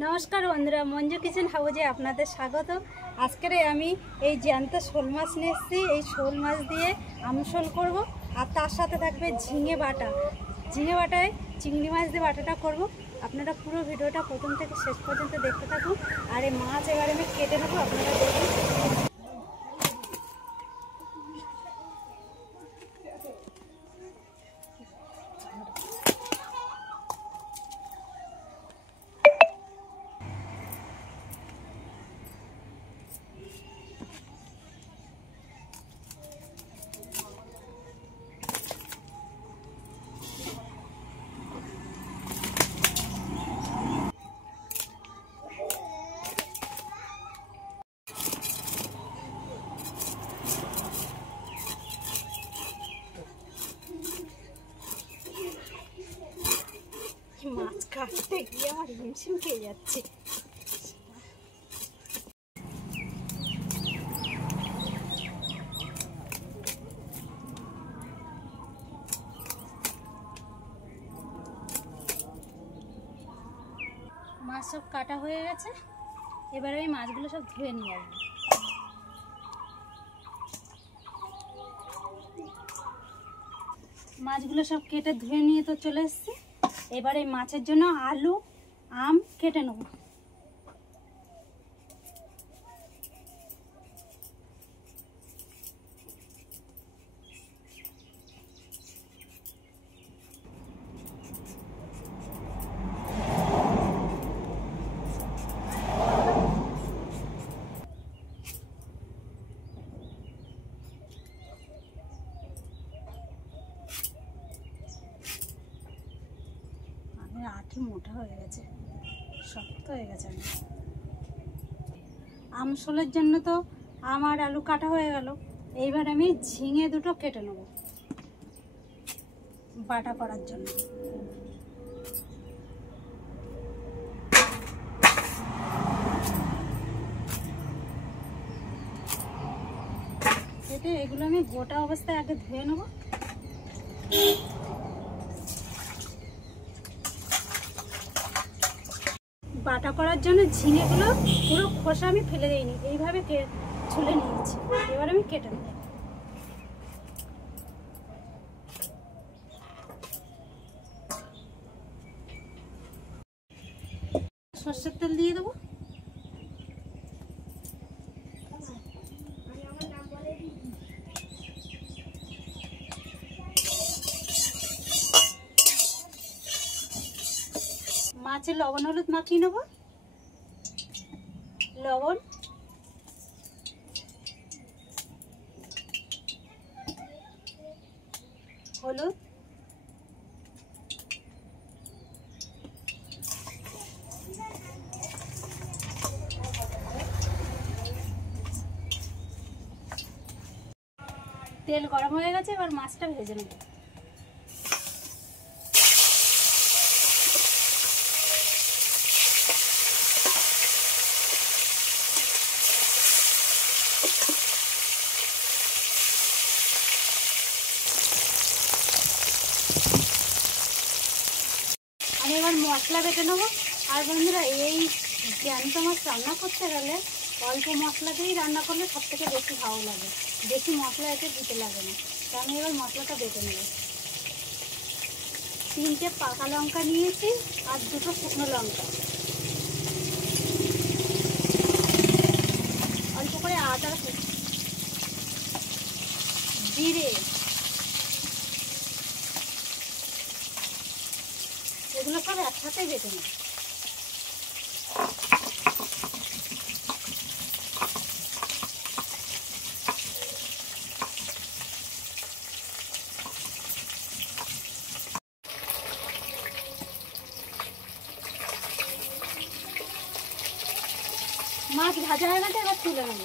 नमस्कार बंधुरा मंजू किचेन हाउजे आपनादेर स्वागत। आजके आमी এই জ্যান্ত শোল মাছ নিয়ে এসেছি। এই শোল মাছ দিয়ে আমশোল করব আর তার সাথে থাকবে ঝিঙে বাটা। ঝিঙে বাটায় চিংড়ি মাছ দিয়ে বাটাটা করব। আপনারা পুরো ভিডিওটা প্রথম থেকে শেষ পর্যন্ত দেখতে থাকুন। আর এই মাছ এবারে আমি কেটে নেব, আপনারা দেখুন। মাছ কাটতে গিয়ে আমার হিমশিম খেয়ে যাচ্ছে। মাছ সব কাটা হয়ে গেছে, এবারে আমি মাছগুলো সব ধুয়ে নিয়ে আসবো। মাছগুলো সব কেটে ধুয়ে নিয়ে তো চলে এসেছি। এবার এই মাছের জন্য আলু আম কেটে নেব। আঠি মোটা হয়ে গেছে, শক্ত হয়ে গেছে। আমশোলের জন্য তো আম আর আলু কাটা হয়ে গেল। এইবার আমি ঝিঙে দুটো কেটে নেব বাটা করার জন্য। কেটে এগুলো আমি গোটা অবস্থায় আগে ধুয়ে নেব। বাটা করার জন্য ঝিঙেগুলো পুরো খোসা আমি ফেলে দিইনি, এইভাবে ছুলে নিয়েছি। এবার আমি কেটে নেব। সরষের তেল দিয়ে দেবো। মাছের লবণ হলুদ মাখিয়ে নেব। লবণ, হলুদ, তেল গরম হয়ে গেছে, এবার মাছটা ভেজে নেব। আমি এবার মশলা বেটে নেবো। আর বন্ধুরা, এই জ্যান্ত মাছ রান্না করতে গেলে অল্প মশলা দিয়েই রান্না করলে সব থেকে বেশি ভালো লাগে, বেশি মশলা এতে দিতে লাগে না। তো আমি এবার মশলাটা বেটে নেব। 3টে পাকা লঙ্কা নিয়েছি আর 2টো শুকনো লঙ্কা, অল্প করে আদা, জিরে, এগুলো সব একসাথে বেটে নেব। মাছ ভাজা হয়ে গেছে, এবার তুলে নেব।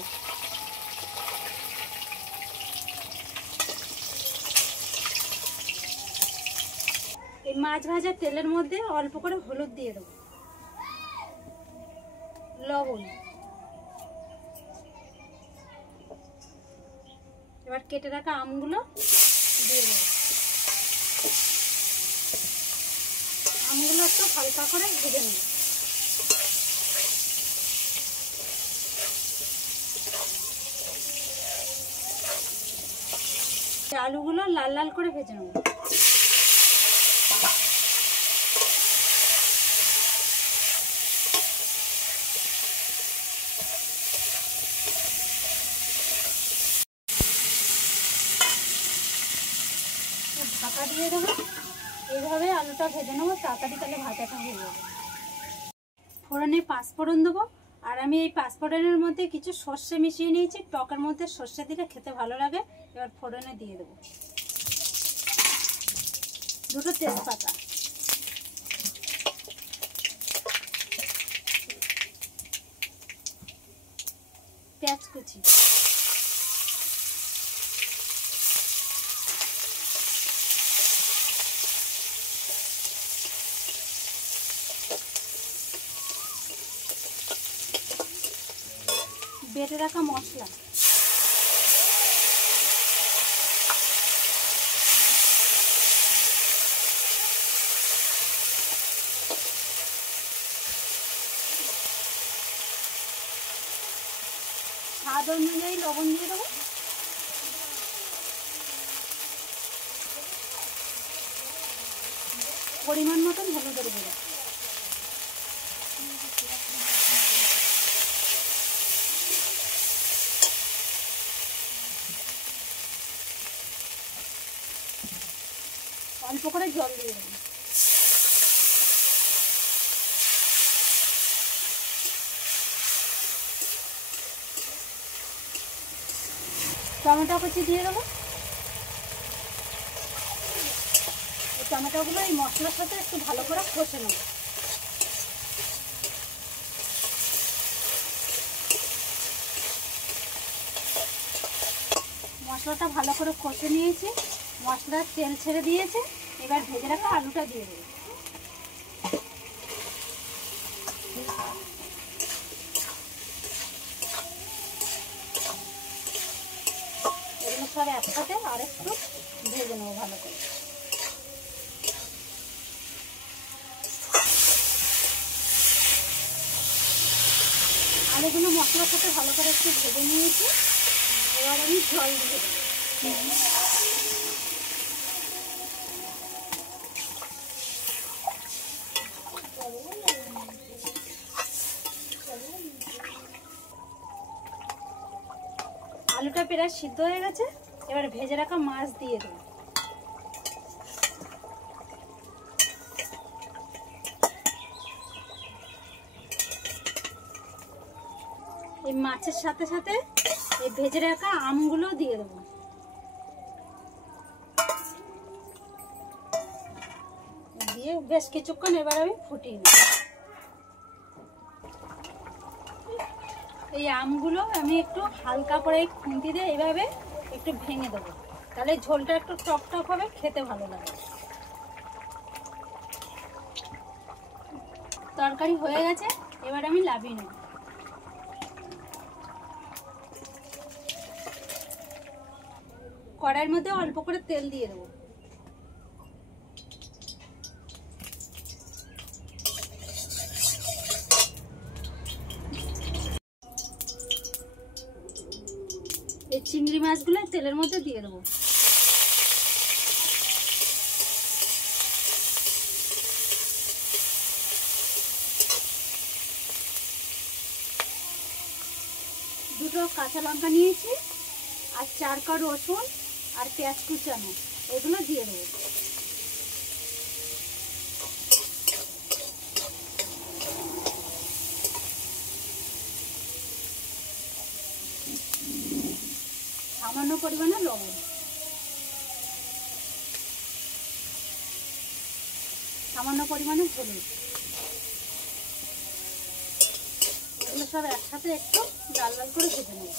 এই মাছ ভাজা তেলের মধ্যে অল্প করে হলুদ দিয়ে দেবো, লবণ। এবার কেটে রাখা আমগুলো দিয়ে দেবো। আমগুলো একটু হালকা করে ভেজে নেব। আলুগুলো লাল লাল করে ভেজে নেব। ঢাকা দিয়ে দেবো, এইভাবে আলুটা ভেজে নেবো, তাড়াতাড়ি তাহলে ভাজাটা হয়ে যাবে। ফোড়নে পাঁচফোড়ন দেবো, আর আমি এই পাঁচফোড়নের মধ্যে কিছু সর্ষে মিশিয়ে নিয়েছি, টকের মধ্যে সর্ষে দিলে খেতে ভালো লাগে। এবার ফোড়নে দিয়ে দেবো দুটো তেজপাতা, পেঁয়াজ কুচি, বেটে রাখা মশলা, স্বাদ অনুযায়ী লবণ দিয়ে দেবো, পরিমাণ মতন হলুদের গুঁড়ো, অল্প করে জল দিয়ে দেবো। টমেটো কুচি দিয়ে দেবো। এই টমেটোগুলো এই মশলার সাথে একটু ভালো করে কষে নেব। মশলাটা ভালো করে কষে নিয়েছি, মশলার তেল ছেড়ে দিয়েছে। এবার ভেজে রাখা আলুটা দিয়ে দেবো। এগুলো সব একসাথে আর একটু ভেজে নেবো ভালো করে। আলুগুলো মশলার সাথে ভালো করে একটু ভেজে নিয়েছি। এবার আমি জল দিয়ে দেবো। আলুটা প্রায় সিদ্ধ হয়ে গেছে, এবার ভেজে রাখা মাছ দিয়ে দেবো। এই মাছের সাথে সাথে এই ভেজে রাখা আমগুলো দিয়ে দেবো। দিয়ে বেশ কিছুক্ষণ এবার আমি ফুটিয়ে নেব। এই আমগুলো আমি একটু হালকা করে খুন্তি দিয়ে এইভাবে একটু ভেঙে দেবো, তাহলে ঝোলটা একটু টক টক হবে, খেতে ভালো লাগে। তরকারি হয়ে গেছে, এবার আমি নামিয়ে নেব। কড়াইয়ের মধ্যে অল্প করে তেল দিয়ে দেবো। এই চিংড়ি মাছগুলো তেলের মধ্যে দিয়ে দেবো। দুটো কাঁচা লঙ্কা নিয়েছি, আর 4 কোয়া রসুন আর পেঁয়াজ কুচানো, এগুলো দিয়ে দেবো। সামান্য পরিমাণে লবণ, সামান্য পরিমাণে হলুদ, এগুলো সব একসাথে একটু লাল লাল করে ভেজে নেব।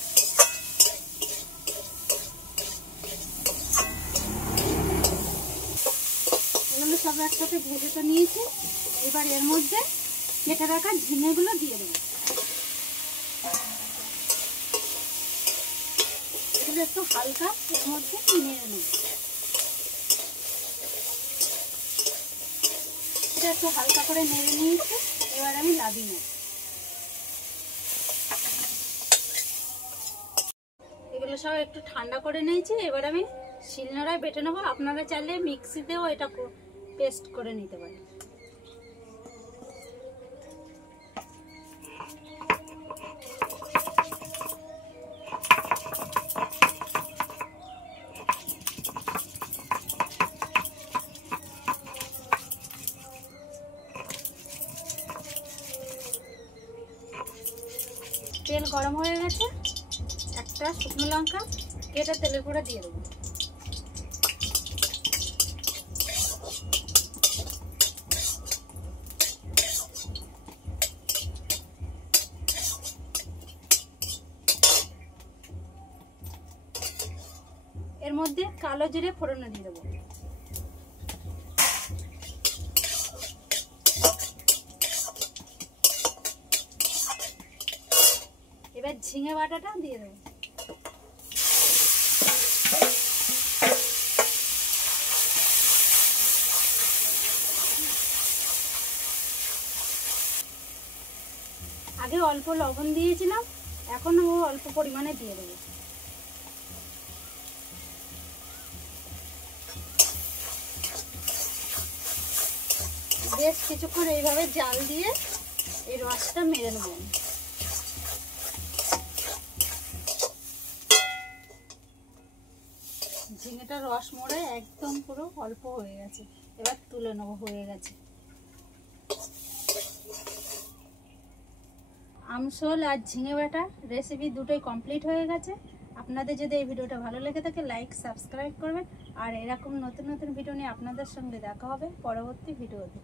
এগুলো সব একসাথে ভেজে তো নিয়েছি, এবার এর মধ্যে কেটে রাখা ঝিঙেগুলো দিয়ে দেবো। এগুলো একটু হালকা এর মধ্যে নেড়ে নেব। এটা একটু হালকা করে নেড়ে নিয়েছি, এবার আমি নামিয়ে নেব। এগুলো ঝিঙে সহ একটু ঠান্ডা করে নিয়েছি। এবার আমি শিলনোড়ায় বেটে নেবো। আপনারা চাইলে মিক্সিতেও এটা পেস্ট করে নিতে পারেন। তেল গরম হয়ে গেছে, একটা শুকনো লঙ্কা কেটে তেলের উপরে দিয়ে দেবো। এর মধ্যে কালো জিরে ফোড়নে দিয়ে দেবো। এবার ঝিঙে বাটাটা দিয়ে দেবো। আগে অল্প লবণ দিয়েছিলাম, এখন অল্প পরিমাণে দিয়ে দেবো। বেশ কিছুক্ষণ এইভাবে জাল দিয়ে এই রসটা মেরে নেব। ঝিঙেটা রস মরে একদম পুরো অল্প হয়ে গেছে, এবার তুলে নেবো। হয়ে গেছে। আমশোল আর ঝিঙে বাটা রেসিপি দুটোই কমপ্লিট হয়ে গেছে। আপনাদের যদি এই ভিডিওটা ভালো লেগে থাকে লাইক সাবস্ক্রাইব করবেন। আর এরকম নতুন নতুন ভিডিও নিয়ে আপনাদের সঙ্গে দেখা হবে পরবর্তী ভিডিওতে।